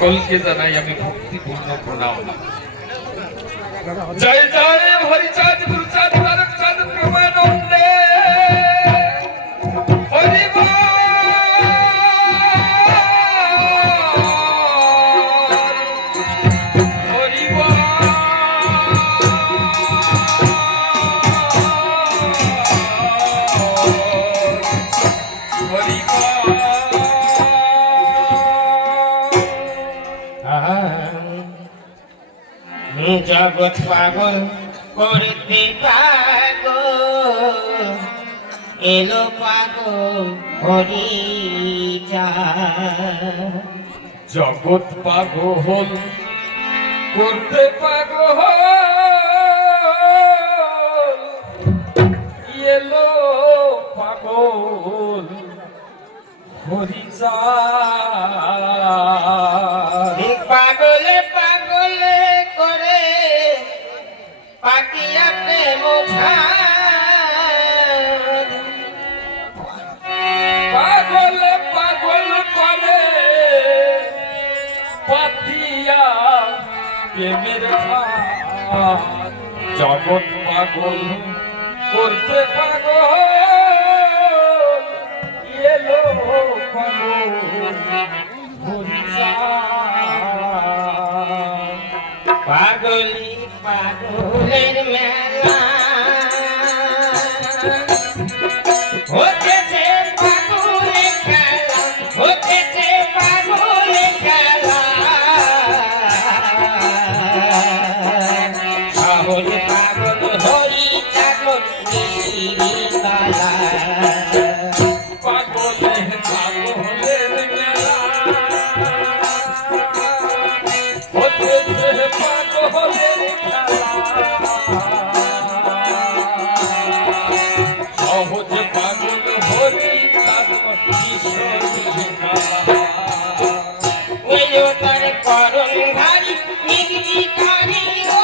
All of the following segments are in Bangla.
সকলকে জানাই আমি ভক্তিপূর্ণ প্রণাম। জয় জয় হরিচাঁদ গুরুচাঁদ বালকচাঁদ প্রেমানন্দে হরি বল। হরি বল। হরি বল। জগৎ পাগল করতে পাগল এলো পাগল হরি জগৎ পাগল করতে পাগল এলো পাগল হরি পাগলে পাগলে করে পাকিয়া প্রেম পাগল পাগল করে পাতিয়া প্রেমের ঘাট। জগৎ পাগল করতে পাগল এলো পাগল হরি পাগলি পাগলের মেলা হতেছে পাগলে খেলা হতেছে পাগলে খেলা সহজ পাগল হরি চাকর নিশিরিতলা পাগলের পাগলের মেলা হতেছে পাগলের খেলা। সহজ পাগল হরি চাকর নিশিরিতলা। ওই তার করণ ভারী নিগৃহী ও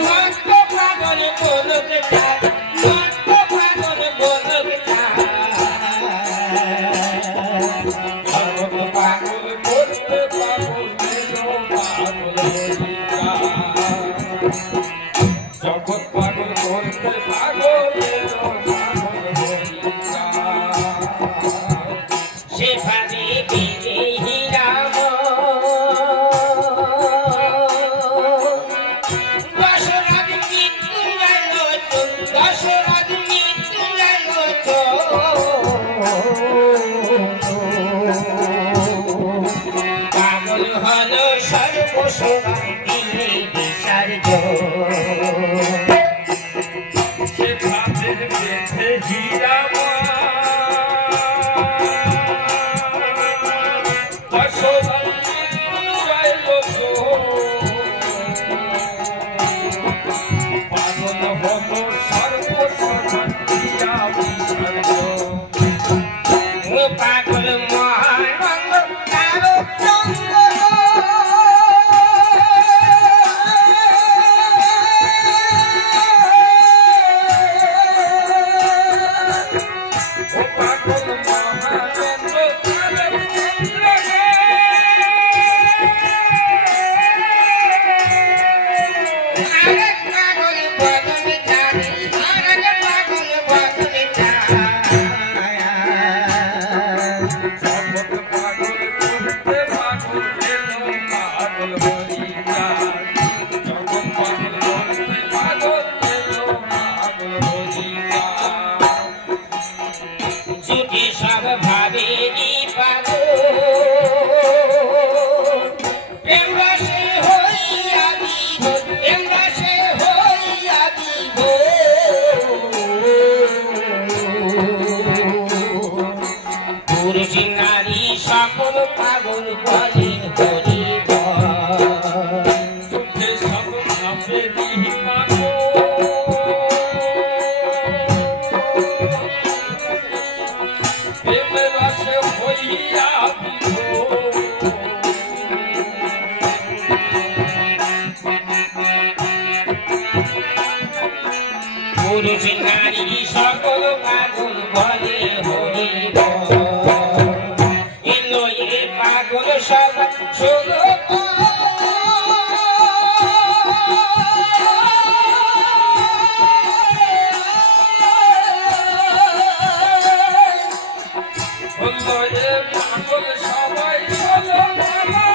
মস্ত পাগল বলক চায় মস্ত পাগল বলক চায় পাগল করতে পাগল এলো পাগল হরি জগৎ পাগল করতে পাগল এলো পাগল হরি সেভাবে বিদেহী রাম দশরথ মৃত্যু গেল তো দশরথ মৃত্যু গেল তো পাগল হলো সর্বসভা দিয়ে বিসর্জ সে ভাবের বেঁধে হীরাম পাগল হলো সর্বসভা পাগল মহানন্দ কারো চন্দ্র পাগল মহানন্দ পাগল বদন চায় পাগল বদন চায় জগৎ পাগল করতে পাগল এলো পাগল হরি জগৎ পাগল করতে পাগল এলো পাগল হরি জুটি সব ভাবেরই পাগল প্রেম রসে হইয়া বিভোর প্রেম রসে হইয়া বিভোর পুরুষ নারী সকল পাগল বলেন হরি সুখে সব ভাবেরই পাগল প্রেমের রসে হই সবাই শোনো বললো এ পাগল সবাই হলো মামা।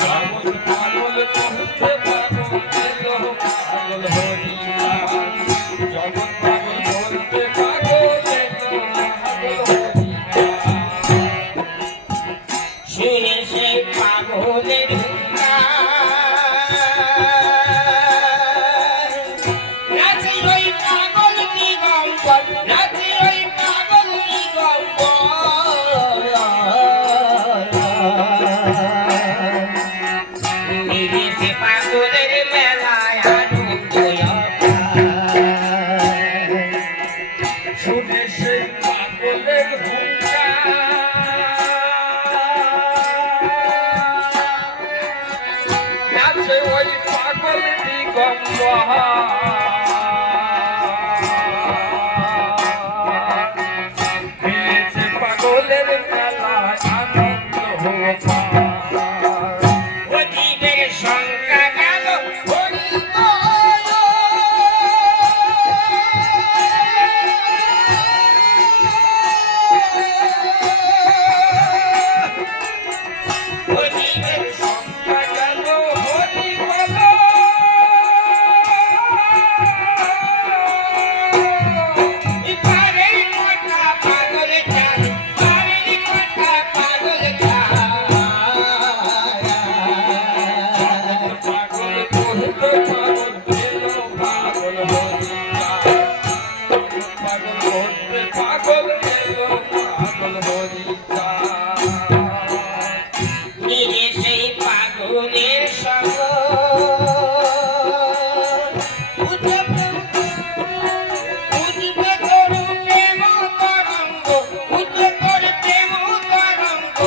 পাগল পাগল করতে পাগল এলো পাগল হরিয়া। জগৎ পাগল করতে পাগল এলো পাগল হরিয়া। শুনে সেই পাগলের নাচে ওই পাগল দিগম্বর, নাচে ওই পাগল দিগম্বর। মিলেছে পাগলের মেলায় আনন্দ শুনে সেই পাগলের হুঙ্কার। নাচে ওই পাগল দিগম্বর। মিলেছে পাগলের মেলায় আনন্দ পায়। অতীতের শঙ্কা গেল হরি অতীতের শঙ্কা গেল হরি বল। পারের কথা পাগল চাল, পারের কথা পাগল চাল। পাগল করতে পাগল এলো পাগল হরিয়া। পাগল করতে পাগল এলো পাগল হরিয়া। মিলে সেই পাগলের সঙ্গ উঠবে তরু প্রেম তরঙ্গ, উঠবে তরু প্রেম তরঙ্গ।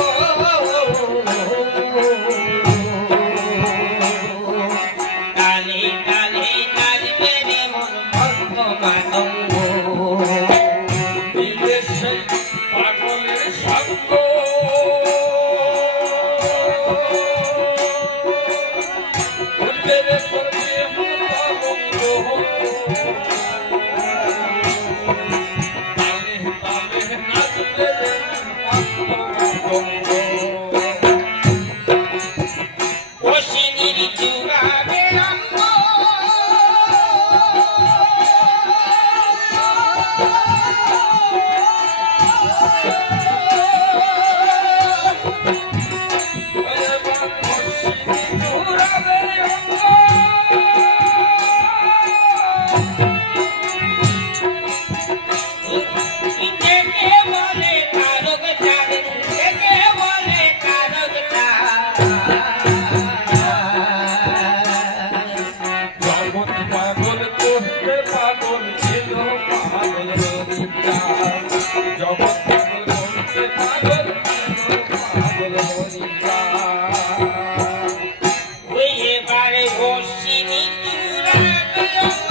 তালে তালে নাচবে রে মন ভক্ত মাতঙ্গ। মিলে সেই পাগলের সঙ্গ। উঠবে রে করবে তরঙ্গ। তালে তালে নাচবে রে মাতঙ্গ। অশ্বিনীর চূড়াবে রঙ্গ। দেখে বলে তারক চাঁদ, দেখে বলে তারক চাঁদ। জগৎ পাগল করতে পাগল এলো পাগল হরিয়া। জগৎ পাগল করতে পাগল এলো পাগল হরিয়া। ওই এবারে অশ্বিনী চূড়াবে রঙ্গ।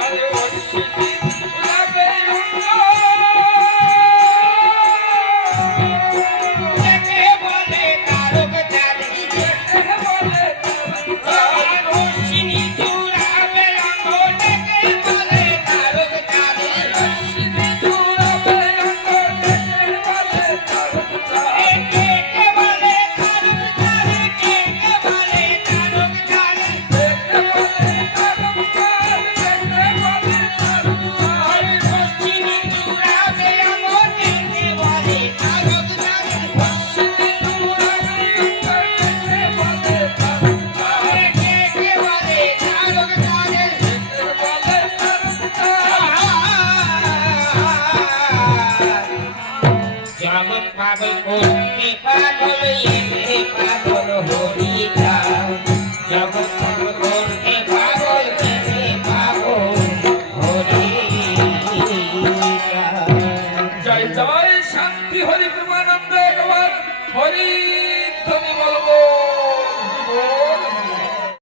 আরে অশ্বিনী চূড়াবে রঙ্গ। দেখে বলে তারক চাঁদ, দেখে বলে তারক চাঁদ। অশ্বিনী চূড়াবে রঙ্গ। দেখে বলে তারক চাঁদ, অশ্বিনী চূড়াবে রঙ্গ। দেখে বলে তারক চাঁদ। দেখে বলে তারক চাঁদ, দেখে বলে তারক চাঁদ। দেখে বলে তারক চাঁদ। দেখে বলে তারক চাঁদ। অশ্বিনী চূড়াবে রঙ্গ। দেখে বলে তারক চাঁদ, অশ্বিনী চূড়াবে রঙ্গ। দেখে বলে তারক চাঁদ। দেখে বলে তারক চাঁদ। দেখে বলে তারক চাঁদ। জগৎ পাগল করতে পাগল এলে পাগল হরিয়া। জগৎ পাগল করতে পাগল এলে পাগল হরিয়া। হরি শান্তি হরি প্রেমানন্দ একবার হরি